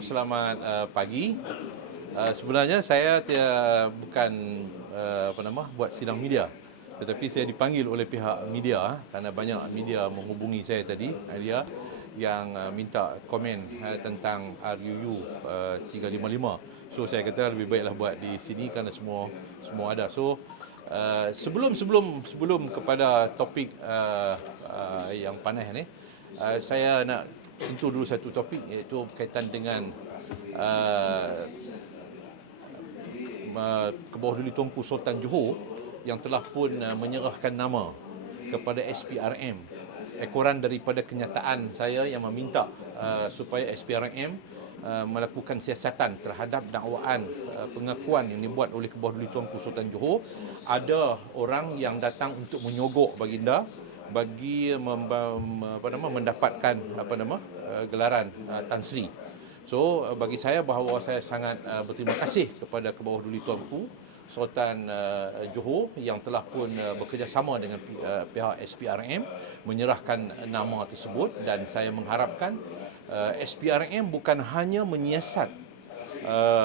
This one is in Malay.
Selamat uh, pagi. Uh, sebenarnya saya tia, bukan uh, apa nama buat sidang media. Tetapi saya dipanggil oleh pihak media kerana banyak media menghubungi saya tadi dia yang uh, minta komen uh, tentang RUU uh, 355. So saya kata lebih baiklah buat di sini kerana semua semua ada. So uh, sebelum sebelum sebelum kepada topik uh, uh, yang panas ni uh, saya nak sentuh dulu satu topik iaitu berkaitan dengan uh, uh, ke bawah duli Tunku Sultan Johor yang telah pun uh, menyerahkan nama kepada SPRM ekoran daripada kenyataan saya yang meminta uh, supaya SPRM uh, melakukan siasatan terhadap dakwaan uh, pengakuan yang dibuat oleh ke bawah duli Tunku Sultan Johor. Ada orang yang datang untuk menyogok baginda bagi mem, apa nama mendapatkan apa nama uh, gelaran uh, Tan Sri. So uh, bagi saya bahawa saya sangat berterima kasih kepada ke bawah duli tuanku Sultan uh, Johor yang telah pun uh, bekerjasama dengan uh, pihak SPRM menyerahkan nama tersebut dan saya mengharapkan uh, SPRM bukan hanya menyiasat uh,